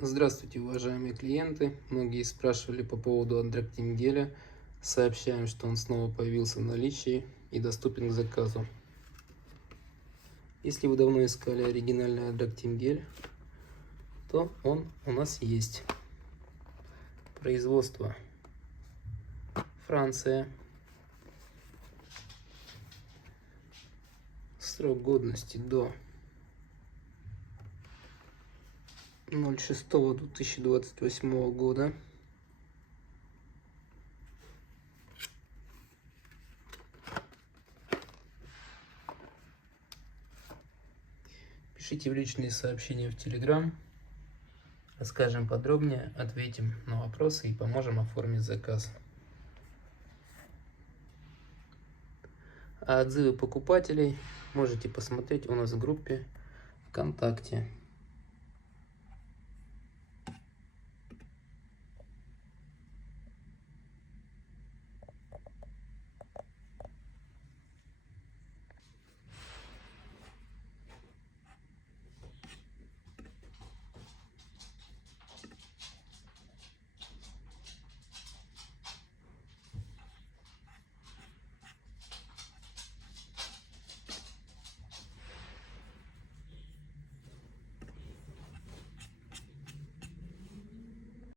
Здравствуйте, уважаемые клиенты. Многие спрашивали по поводу Андрактим геля. Сообщаем, что он снова появился в наличии и доступен к заказу. Если вы давно искали оригинальный Андрактим гель, то он у нас есть. Производство Франция. Срок годности до 06/2028 года. Пишите в личные сообщения в Telegram. Расскажем подробнее, ответим на вопросы и поможем оформить заказ. А отзывы покупателей можете посмотреть у нас в группе ВКонтакте.